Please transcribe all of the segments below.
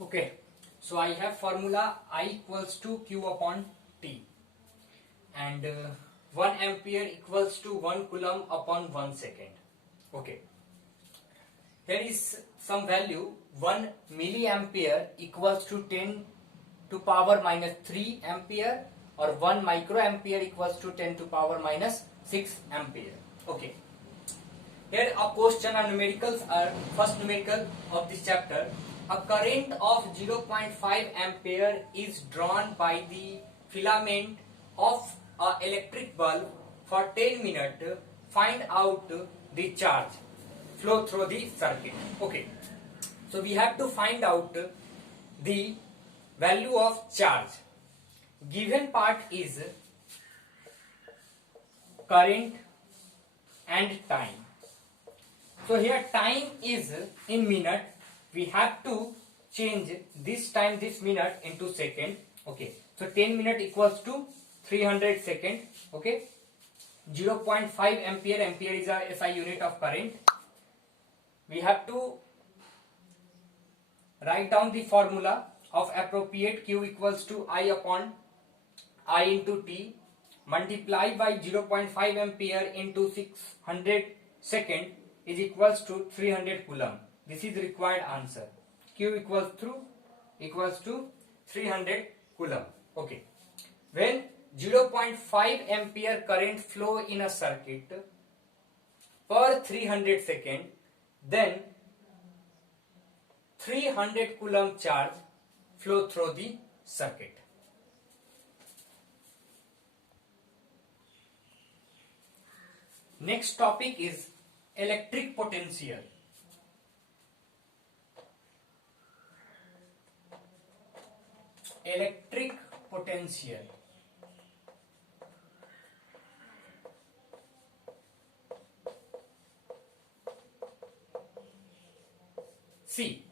Okay, so I have formula I equals to Q upon T, and 1 ampere equals to 1 coulomb upon 1 second. Okay, here is some value. 1 milliampere equals to 10 to power minus 3 ampere, or 1 microampere equals to 10 to power minus 6 ampere. Okay, here a question on numericals are first numerical of this chapter. A current of 0.5 ampere is drawn by the filament of a electric bulb for 10 minutes. Find out the charge flow through the circuit. Okay, so we have to find out the value of charge. Given part is current and time. So here time is in minute. We have to change this time, this minute, into second. Okay, so 10 minute equals to 300 second. Okay, 0.5 ampere. Ampere is a SI unit of current. We have to write down the formula of appropriate. Q equals to I upon I into T, multiply by 0.5 ampere into 600 second is equals to 300 coulomb. This is required answer. Q equals to 300 coulomb. Okay, when 0.5 ampere current flow in a circuit per 300 second, then 300 coulomb charge flow through the circuit. Next topic is electric potential. Electric potential. See,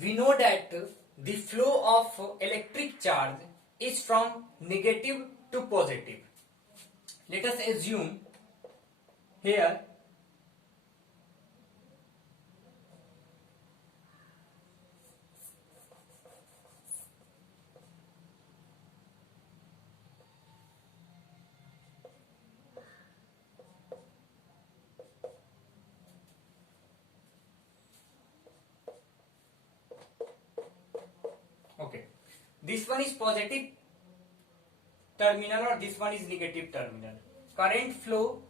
we know that the flow of electric charge is from negative to positive. Let us assume here okay, this one is positive terminal or this one is negative terminal. Current flow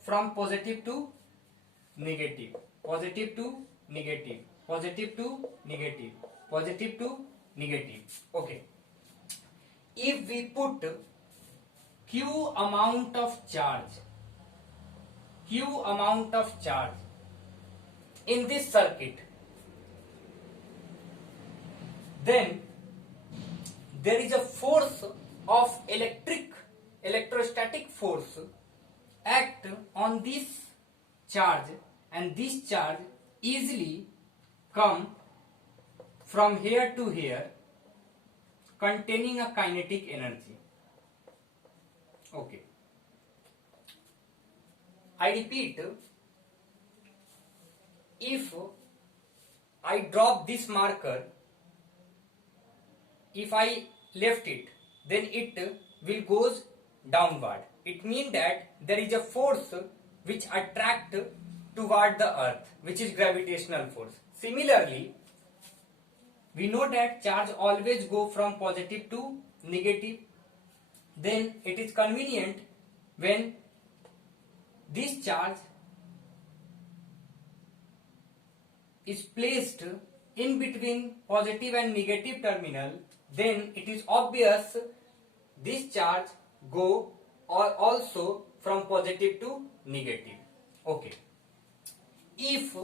from positive to negative, positive to negative, positive to negative, positive to negative. Okay, if we put Q amount of charge in this circuit, then there is a force of electrostatic force act on this charge, and this charge easily come from here to here, containing a kinetic energy. Okay, I repeat, if I drop this marker, if I left it, then it will goes downward. It means that there is a force which attract toward the earth, which is gravitational force. Similarly, we know that charge always go from positive to negative. Then it is convenient when this charge is placed in between positive and negative terminal, then it is obvious this charge go or also from positive to negative. Okay, if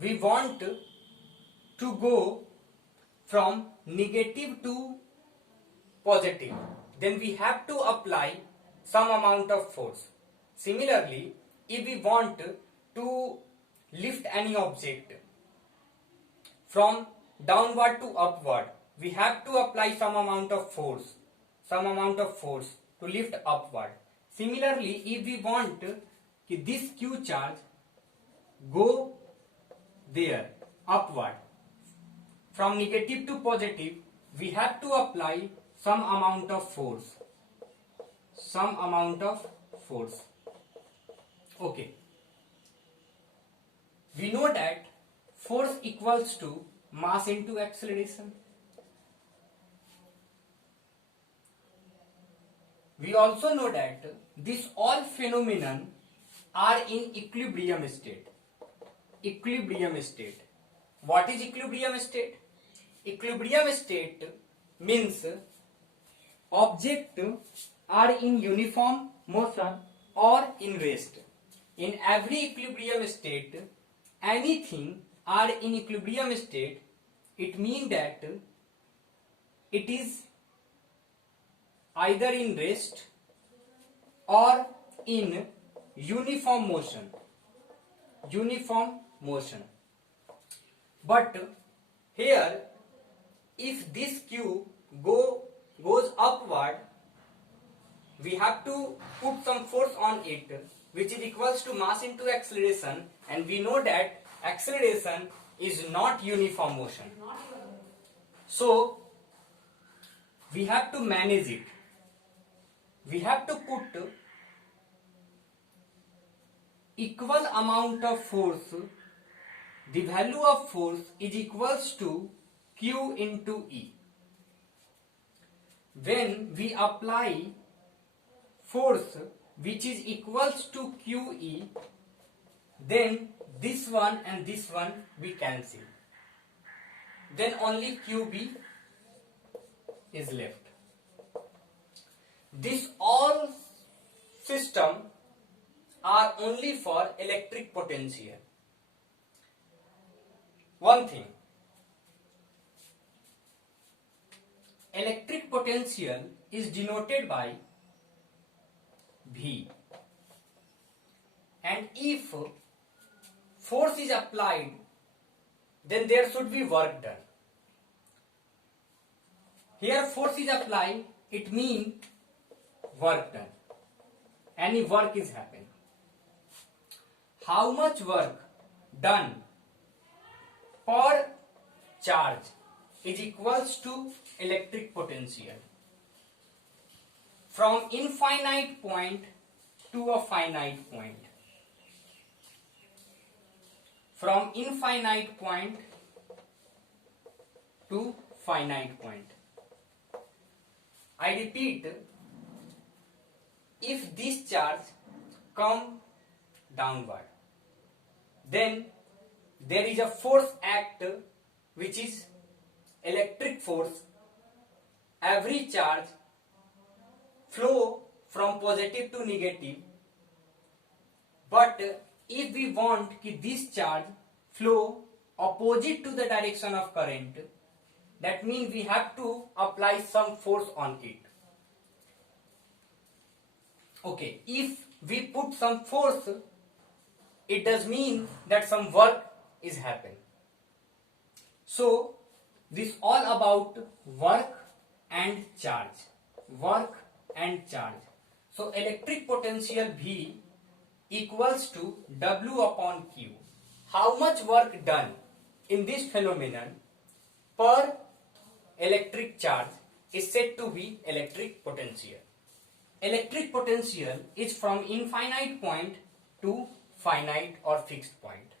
we want to go from negative to positive, then we have to apply some amount of force. Similarly, if we want to lift any object from downward to upward, we have to apply some amount of force to lift upward. Similarly, if we want this Q charge go there upward, from negative to positive, we have to apply some amount of force. Some amount of force. Okay. We know that force equals to mass into acceleration. We also know that these all phenomenon are in equilibrium state. Equilibrium state. What is equilibrium state? Equilibrium state means objects are in uniform motion or in rest. In every equilibrium state, anything are in equilibrium state, it means that it is either in rest or in uniform motion. Uniform motion. But here, if this cube goes upward, we have to put some force on it, which is equals to mass into acceleration, and we know that acceleration is not uniform motion. So we have to manage it. We have to put equal amount of force. The value of force is equals to Q into E. When we apply force which is equals to QE, then this one and this one we cancel. Then only QB is left. This all system are only for electric potential. One thing, electric potential is denoted by V, and if force is applied, then there should be work done. Here force is applied, it means work done. Any work is happening. How much work done per charge is equals to electric potential. From infinite point to a finite point. From infinite point to finite point. I repeat, if this charge come downward, then there is a force act which is electric force. Every charge flow from positive to negative, but if we want that this charge flow opposite to the direction of current, that means we have to apply some force on it. Okay, if we put some force, it does mean that some work is happening. So this all about work and charge. Work and charge. So electric potential V equals to W upon Q. How much work done in this phenomenon per electric charge is said to be electric potential. Electric potential is from infinite point to finite or fixed point.